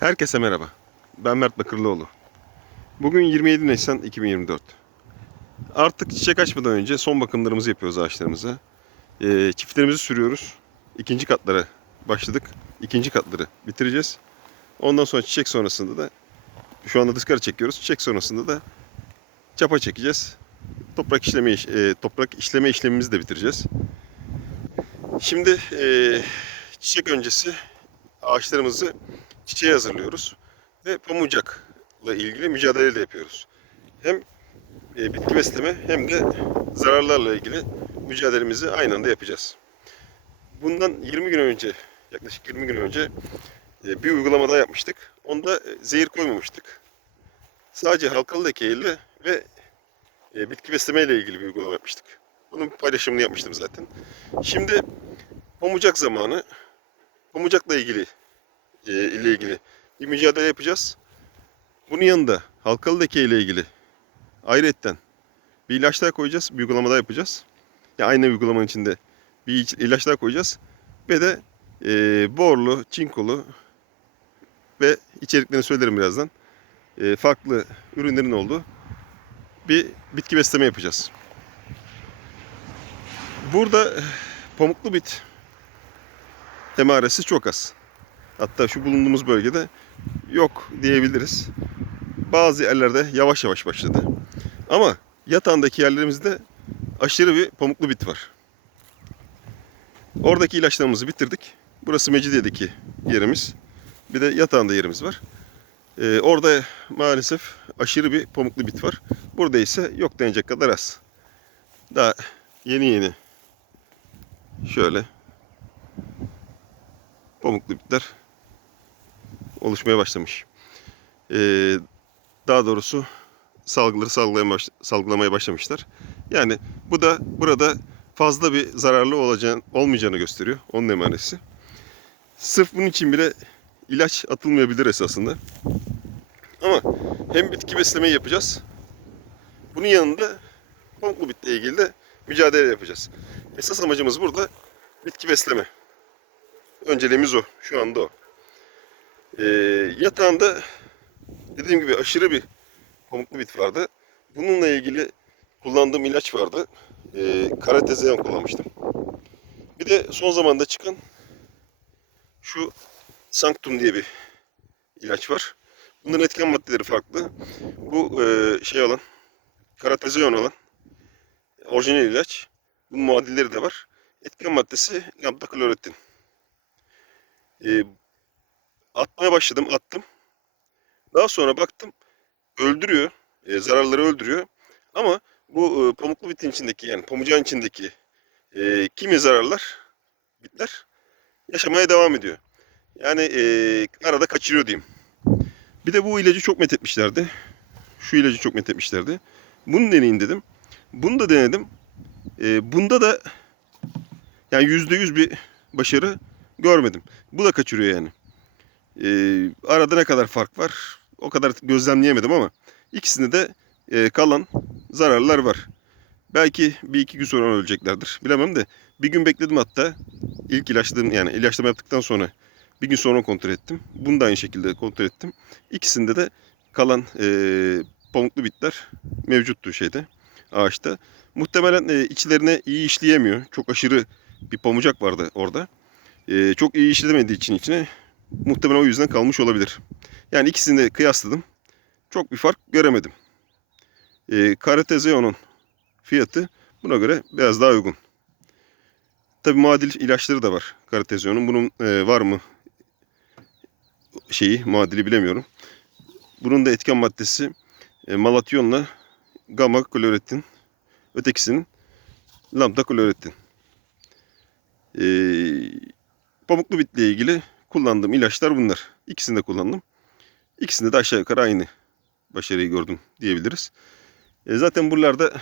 Herkese merhaba. Ben Mert Bakırlıoğlu. Bugün 27 Nisan 2024. Artık çiçek açmadan önce son bakımlarımızı yapıyoruz ağaçlarımıza. Ee, çiftlerimizi sürüyoruz. İkinci katlara başladık. İkinci katları bitireceğiz. Ondan sonra çiçek sonrasında da şu anda dışarı çekiyoruz. Çiçek sonrasında da çapa çekeceğiz. Toprak işleme iş- e, toprak işleme işlemimizi de bitireceğiz. Şimdi e, çiçek öncesi ağaçlarımızı çiçeğe hazırlıyoruz ve pamucakla ilgili mücadele de yapıyoruz. Hem e, bitki besleme hem de zararlarla ilgili mücadelemizi aynı anda yapacağız. Bundan 20 gün önce, yaklaşık 20 gün önce e, bir uygulama daha yapmıştık. Onda e, zehir koymamıştık. Sadece halkalı lekeyle ve e, bitki besleme ile ilgili bir uygulama yapmıştık. Bunun paylaşımını yapmıştım zaten. Şimdi pamucak zamanı. Pamucakla ilgili e, ile ilgili bir mücadele yapacağız. Bunun yanında halkalı leke ile ilgili ayrıyetten bir ilaç daha koyacağız. Bir uygulama daha yapacağız. Ya aynı uygulamanın içinde bir iç- ilaç daha koyacağız. Ve de e, borlu, çinkolu ve içeriklerini söylerim birazdan. E, farklı ürünlerin olduğu bir bitki besleme yapacağız. Burada pamuklu bit emaresi çok az. Hatta şu bulunduğumuz bölgede yok diyebiliriz. Bazı yerlerde yavaş yavaş başladı. Ama yatağındaki yerlerimizde aşırı bir pamuklu bit var. Oradaki ilaçlarımızı bitirdik. Burası Mecidiye'deki yerimiz. Bir de yatağında yerimiz var. Ee, orada maalesef aşırı bir pamuklu bit var. Burada ise yok denecek kadar az. Daha yeni yeni şöyle pamuklu bitler oluşmaya başlamış. Ee, daha doğrusu salgıları salgılamaya, baş- salgılamaya başlamışlar. Yani bu da burada fazla bir zararlı olacağını, olmayacağını gösteriyor. Onun emanesi. Sırf bunun için bile ilaç atılmayabilir esasında. Ama hem bitki beslemeyi yapacağız. Bunun yanında pamuklu bitle ilgili de mücadele yapacağız. Esas amacımız burada bitki besleme. Önceliğimiz o. Şu anda o. Ee, yatağında dediğim gibi aşırı bir pamuklu bit vardı. Bununla ilgili kullandığım ilaç vardı. Ee, Karatezeyan kullanmıştım. Bir de son zamanda çıkan şu Sanctum diye bir ilaç var. Bunların etken maddeleri farklı. Bu e, şey olan Karatezeyan olan orijinal ilaç. Bunun muadilleri de var. Etken maddesi lambda kloretin. Ee, atmaya başladım, attım. Daha sonra baktım öldürüyor, e, zararları öldürüyor. Ama bu e, pamuklu bitin içindeki yani pamucağın içindeki e, kimi zararlar, bitler yaşamaya devam ediyor. Yani e, arada kaçırıyor diyeyim. Bir de bu ilacı çok methetmişlerdi. Şu ilacı çok methetmişlerdi. Bunu deneyin dedim. Bunu da denedim. E, bunda da yani yüzde yüz bir başarı görmedim. Bu da kaçırıyor yani. Ee, arada ne kadar fark var o kadar gözlemleyemedim ama ikisinde de e, kalan zararlar var. Belki bir iki gün sonra öleceklerdir. Bilemem de bir gün bekledim hatta. İlk ilaçladığım yani ilaçlama yaptıktan sonra bir gün sonra kontrol ettim. Bunu da aynı şekilde kontrol ettim. İkisinde de kalan e, pamuklu bitler mevcuttu şeyde ağaçta. Muhtemelen e, içlerine iyi işleyemiyor. Çok aşırı bir pamucak vardı orada. E, çok iyi işlemediği için içine muhtemelen o yüzden kalmış olabilir. Yani ikisini de kıyasladım. Çok bir fark göremedim. E, Karatezeon'un fiyatı buna göre biraz daha uygun. Tabi muadil ilaçları da var Karatezeon'un. Bunun e, var mı şeyi muadili bilemiyorum. Bunun da etken maddesi e, malatyonla gamma kloretin. Ötekisinin lambda kloretin. E, pamuklu bitle ilgili kullandığım ilaçlar bunlar. İkisini de kullandım. İkisinde de aşağı yukarı aynı başarıyı gördüm diyebiliriz. E, zaten buralarda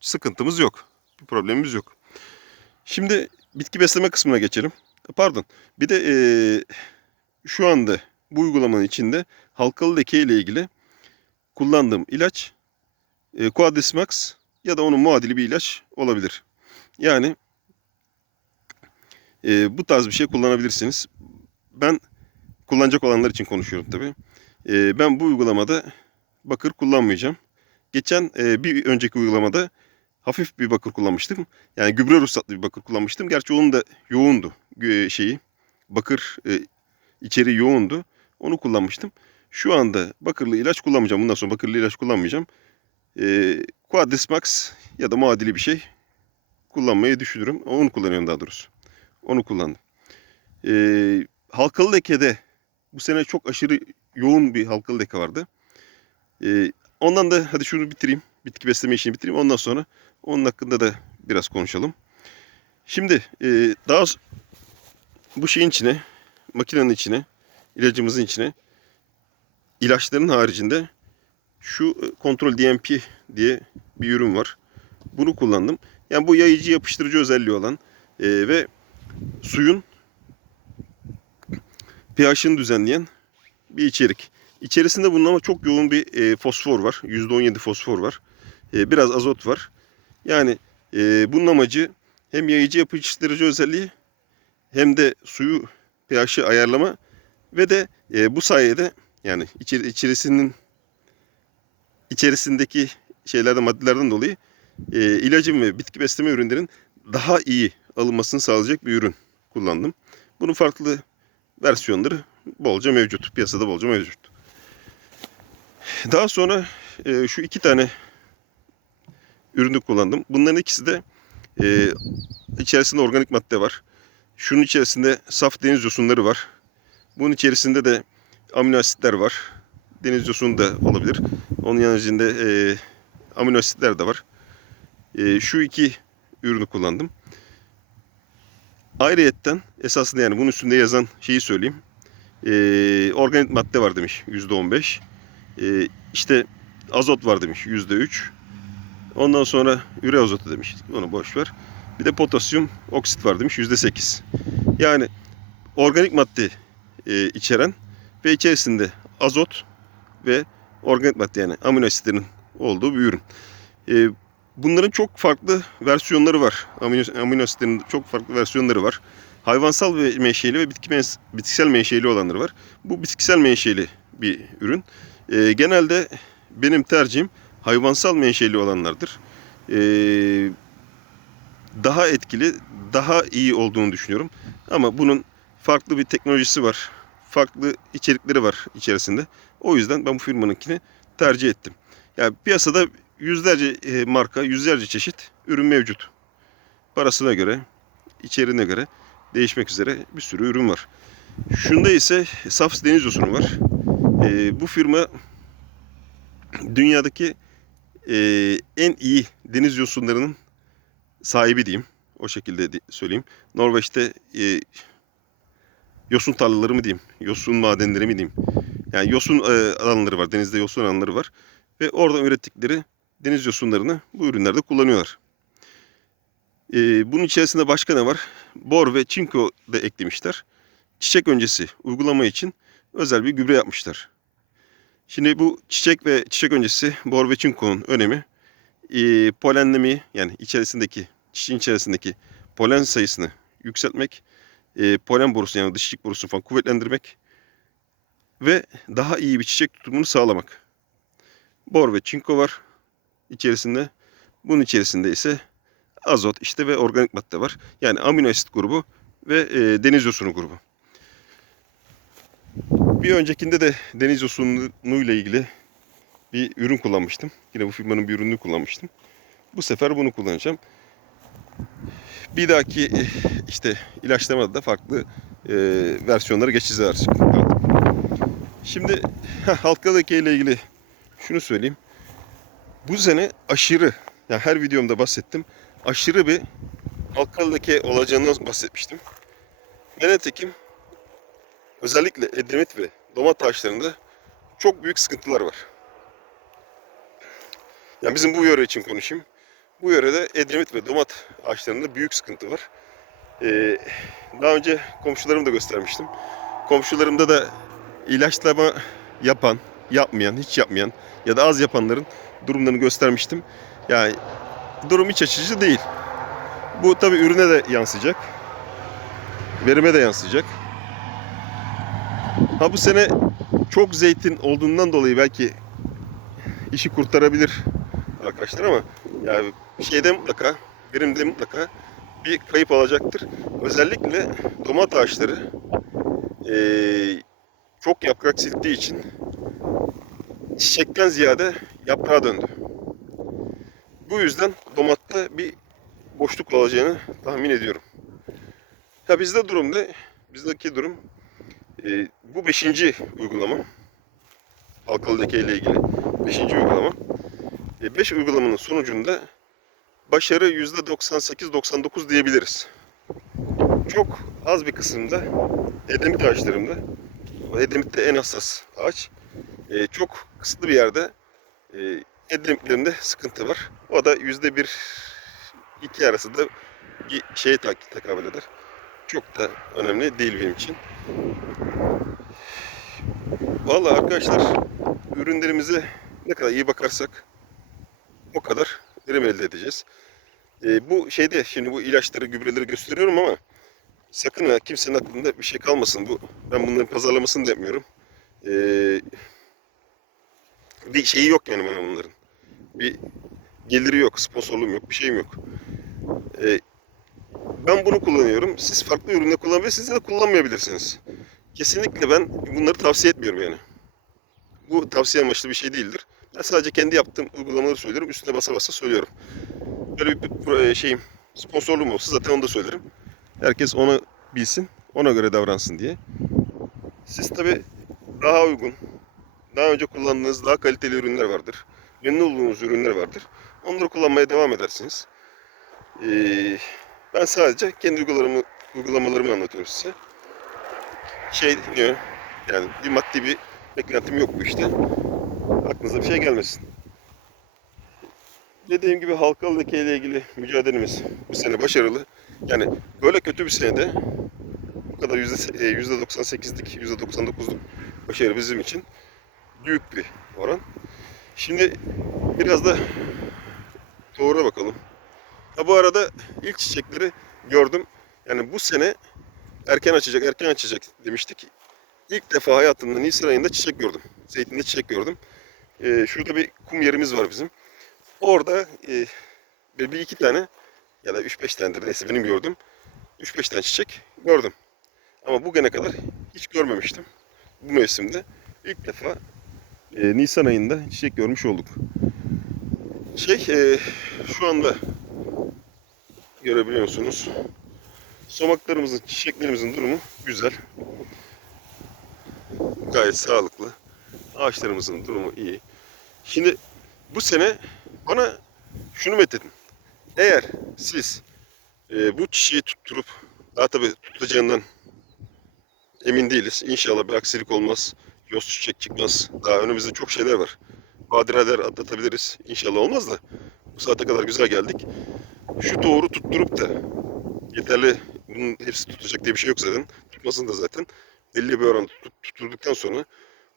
sıkıntımız yok. Bir problemimiz yok. Şimdi bitki besleme kısmına geçelim. E, Pardon. Bir de e, şu anda bu uygulamanın içinde halkalı leke ile ilgili kullandığım ilaç e, Quadrismax ya da onun muadili bir ilaç olabilir. Yani e, bu tarz bir şey kullanabilirsiniz. Ben kullanacak olanlar için konuşuyorum tabii. E, ben bu uygulamada bakır kullanmayacağım. Geçen e, bir önceki uygulamada hafif bir bakır kullanmıştım. Yani gübre ruhsatlı bir bakır kullanmıştım. Gerçi onun da yoğundu e, şeyi. Bakır e, içeriği yoğundu. Onu kullanmıştım. Şu anda bakırlı ilaç kullanmayacağım. Bundan sonra bakırlı ilaç kullanmayacağım. E, Quadris Max ya da muadili bir şey kullanmayı düşünürüm. Onu kullanıyorum daha doğrusu. Onu kullandım. E, halkalı lekede bu sene çok aşırı yoğun bir halkalı leke vardı. E, ondan da hadi şunu bitireyim. Bitki besleme işini bitireyim. Ondan sonra onun hakkında da biraz konuşalım. Şimdi e, daha bu şeyin içine, makinenin içine, ilacımızın içine ilaçların haricinde şu e, kontrol DMP diye bir ürün var. Bunu kullandım. Yani bu yayıcı yapıştırıcı özelliği olan e, ve suyun pH'ını düzenleyen bir içerik. İçerisinde bunun ama çok yoğun bir e, fosfor var. %17 fosfor var. E, biraz azot var. Yani e, bunun amacı hem yayıcı yapıştırıcı özelliği hem de suyu pH'i ayarlama ve de e, bu sayede yani içeri, içerisinin içerisindeki şeylerden maddelerden dolayı e, ilacın ve bitki besleme ürünlerin daha iyi alınmasını sağlayacak bir ürün kullandım. Bunun farklı versiyonları bolca mevcut. Piyasada bolca mevcut. Daha sonra e, şu iki tane ürünü kullandım. Bunların ikisi de e, içerisinde organik madde var. Şunun içerisinde saf deniz yosunları var. Bunun içerisinde de amino asitler var. Deniz yosunu da olabilir. Onun yanında e, amino asitler de var. E, şu iki ürünü kullandım. Ayrıyetten esasında yani bunun üstünde yazan şeyi söyleyeyim. E, organik madde var demiş %15. E, işte azot var demiş %3. Ondan sonra üre azotu demiş. Onu boş ver. Bir de potasyum oksit var demiş %8. Yani organik madde e, içeren ve içerisinde azot ve organik madde yani amino asitlerin olduğu bir ürün. E, bunların çok farklı versiyonları var. Amino, amino asitlerin çok farklı versiyonları var. Hayvansal ve menşeli ve bitki mens- bitkisel menşeli olanları var. Bu bitkisel menşeli bir ürün. E, genelde benim tercihim hayvansal menşeli olanlardır. E, daha etkili, daha iyi olduğunu düşünüyorum. Ama bunun farklı bir teknolojisi var. Farklı içerikleri var içerisinde. O yüzden ben bu firmanınkini tercih ettim. Yani piyasada yüzlerce e, marka, yüzlerce çeşit ürün mevcut. Parasına göre, içeriğine göre değişmek üzere bir sürü ürün var. Şunda ise saf deniz yosunu var. E, bu firma dünyadaki e, en iyi deniz yosunlarının sahibi diyeyim. O şekilde söyleyeyim. Norveç'te e, yosun tarlaları mı diyeyim, yosun madenleri mi diyeyim. Yani yosun e, alanları var, denizde yosun alanları var. Ve oradan ürettikleri deniz yosunlarını bu ürünlerde kullanıyorlar. E, bunun içerisinde başka ne var? Bor ve çinko da eklemişler. Çiçek öncesi uygulama için özel bir gübre yapmışlar. Şimdi bu çiçek ve çiçek öncesi bor ve çinkonun önemi e, polenlemeyi yani içerisindeki çiçeğin içerisindeki polen sayısını yükseltmek, e, polen borusunu yani dışçık borusunu falan kuvvetlendirmek ve daha iyi bir çiçek tutumunu sağlamak. Bor ve çinko var içerisinde. Bunun içerisinde ise azot işte ve organik madde var. Yani amino asit grubu ve e, deniz yosunu grubu. Bir öncekinde de deniz yosunuyla ilgili bir ürün kullanmıştım. Yine bu firmanın bir ürününü kullanmıştım. Bu sefer bunu kullanacağım. Bir dahaki eh, işte ilaçlamada da farklı e, versiyonları geçeceğiz artık. Şimdi halkalı ile ilgili şunu söyleyeyim. Bu sene aşırı, yani her videomda bahsettim. Aşırı bir halkalı leke olacağını bahsetmiştim. Nitekim özellikle Edremit ve domat ağaçlarında çok büyük sıkıntılar var. Yani bizim bu yöre için konuşayım. Bu yörede Edremit ve domat ağaçlarında büyük sıkıntı var. Ee, daha önce komşularımı da göstermiştim. Komşularımda da ilaçlama yapan, yapmayan, hiç yapmayan ya da az yapanların durumlarını göstermiştim. Yani durum iç açıcı değil. Bu tabi ürüne de yansıyacak. verime de yansıyacak. Ha bu sene çok zeytin olduğundan dolayı belki işi kurtarabilir arkadaşlar ama yani şeyde mutlaka verimde mutlaka bir kayıp olacaktır. Özellikle domat ağaçları eee, çok yaprak sildiği için çiçekten ziyade yaprağa döndü. Bu yüzden domatta bir boşluk olacağını tahmin ediyorum. Ya bizde durum ne? Bizdeki durum e, bu beşinci uygulama. Halkalı leke ile ilgili beşinci uygulama. 5 uygulamanın sonucunda başarı %98-99 diyebiliriz. Çok az bir kısımda Edemit ağaçlarımda, o Edemit de en hassas ağaç, e, çok kısıtlı bir yerde e, Edemitlerinde sıkıntı var. O da %1 iki arasında bir şeye tak tekabül eder. Çok da önemli değil benim için. Vallahi arkadaşlar ürünlerimize ne kadar iyi bakarsak o kadar verim elde edeceğiz. Ee, bu şeyde şimdi bu ilaçları, gübreleri gösteriyorum ama sakın ha kimsenin aklında bir şey kalmasın. Bu ben bunların pazarlamasını da yapmıyorum. Ee, bir şeyi yok yani bana bunların. Bir geliri yok, sponsorluğum yok, bir şeyim yok. Ee, ben bunu kullanıyorum. Siz farklı ürünle kullanabilirsiniz ya da kullanmayabilirsiniz. Kesinlikle ben bunları tavsiye etmiyorum yani. Bu tavsiye amaçlı bir şey değildir. Ben sadece kendi yaptığım uygulamaları söylüyorum. Üstüne basa basa söylüyorum. Böyle bir pro- şeyim, sponsorluğum olsa zaten onu da söylerim. Herkes onu bilsin, ona göre davransın diye. Siz tabi daha uygun, daha önce kullandığınız daha kaliteli ürünler vardır. Memnun olduğunuz ürünler vardır. Onları kullanmaya devam edersiniz. Ee, ben sadece kendi uygulamalarımı, uygulamalarımı anlatıyorum size. Şey diyor, yani bir maddi bir beklentim yok bu işte. Aklınıza bir şey gelmesin. Dediğim gibi halkalı leke ile ilgili mücadelemiz bu sene başarılı. Yani böyle kötü bir senede bu kadar yüzde, e, yüzde 98'lik, yüzde 99'luk başarı bizim için büyük bir oran. Şimdi biraz da doğru bakalım. Ha bu arada ilk çiçekleri gördüm. Yani bu sene erken açacak, erken açacak demiştik. İlk defa hayatımda Nisan ayında çiçek gördüm. Zeytinde çiçek gördüm. Ee, şurada bir kum yerimiz var bizim. Orada e, bir iki tane ya da üç beş tanedir neyse benim gördüm. Üç beş tane çiçek gördüm. Ama bugüne kadar hiç görmemiştim. Bu mevsimde ilk defa e, Nisan ayında çiçek görmüş olduk. Şey e, şu anda görebiliyorsunuz. Somaklarımızın, çiçeklerimizin durumu güzel. Gayet sağlıklı. Ağaçlarımızın durumu iyi. Şimdi bu sene bana şunu methedin. Eğer siz e, bu çiçeği tutturup daha tabii tutacağından emin değiliz. İnşallah bir aksilik olmaz. Yoz çiçek çıkmaz. Daha önümüzde çok şeyler var. Badireler atlatabiliriz. İnşallah olmaz da bu saate kadar güzel geldik. Şu doğru tutturup da yeterli bunun hepsi tutacak diye bir şey yok zaten. Tutmasın da zaten. Belli bir oran tutup tutturduktan sonra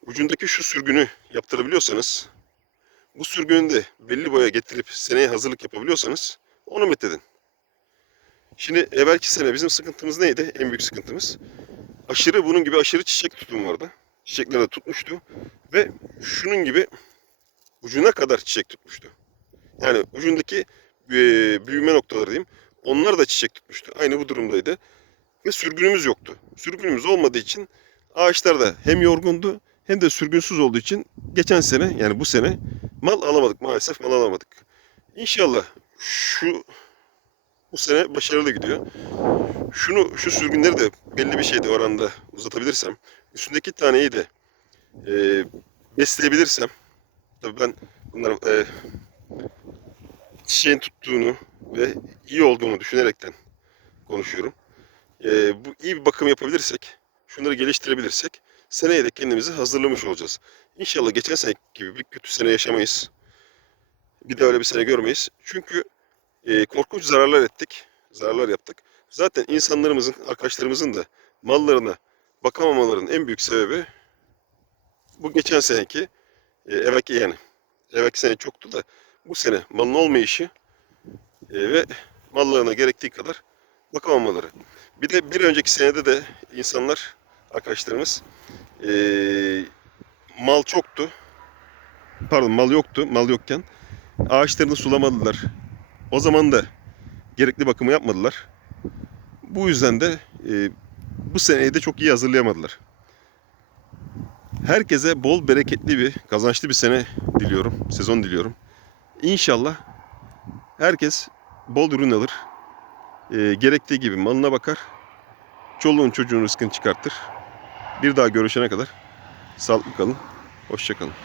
ucundaki şu sürgünü yaptırabiliyorsanız bu sürgünü de belli boya getirip seneye hazırlık yapabiliyorsanız onu methedin. Şimdi evvelki sene bizim sıkıntımız neydi? En büyük sıkıntımız. Aşırı bunun gibi aşırı çiçek tutum vardı. Çiçekler tutmuştu. Ve şunun gibi ucuna kadar çiçek tutmuştu. Yani ucundaki e, büyüme noktaları diyeyim. Onlar da çiçek tutmuştu. Aynı bu durumdaydı. Ve sürgünümüz yoktu. Sürgünümüz olmadığı için ağaçlar da hem yorgundu hem de sürgünsüz olduğu için geçen sene yani bu sene mal alamadık maalesef mal alamadık. İnşallah şu bu sene başarılı gidiyor. Şunu şu sürgünleri de belli bir şeyde oranda uzatabilirsem, üstündeki taneyi de e, besleyebilirsem, tabii ben bunları e, çiçeğin tuttuğunu ve iyi olduğunu düşünerekten konuşuyorum. E, bu iyi bir bakım yapabilirsek, şunları geliştirebilirsek seneye de kendimizi hazırlamış olacağız. İnşallah geçen sene gibi bir kötü sene yaşamayız. Bir de öyle bir sene görmeyiz. Çünkü e, korkunç zararlar ettik. Zararlar yaptık. Zaten insanlarımızın, arkadaşlarımızın da mallarına bakamamaların en büyük sebebi bu geçen seneki e, evvelki yani evvelki sene çoktu da bu sene malın olmayışı e, ve mallarına gerektiği kadar bakamamaları. Bir de bir önceki senede de insanlar, arkadaşlarımız eee, mal çoktu. Pardon mal yoktu. Mal yokken ağaçlarını sulamadılar. O zaman da gerekli bakımı yapmadılar. Bu yüzden de eee, bu seneyi de çok iyi hazırlayamadılar. Herkese bol bereketli bir, kazançlı bir sene diliyorum. Sezon diliyorum. İnşallah herkes bol ürün alır. Eee, gerektiği gibi malına bakar. Çoluğun çocuğun rızkını çıkartır. Bir daha görüşene kadar sağlıklı kalın. Hoşça kalın.